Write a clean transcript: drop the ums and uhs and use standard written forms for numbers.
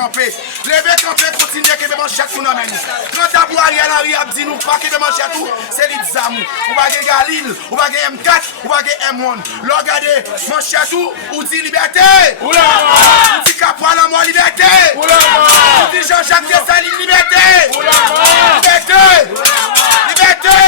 camper. Lever camper, continuer que manger tout dans même. Quand t'as pour Ariel Henry a dit nous pas que manger tout, c'est l'Itzamou. Ou pas Galil, ou pas M4, ou pas M1. Regardez, manger tout, ou dit liberté. Ou dit Capois la mort liberté. Ou dit Jean-Jacques Dessalines liberté. Liberté. Liberté.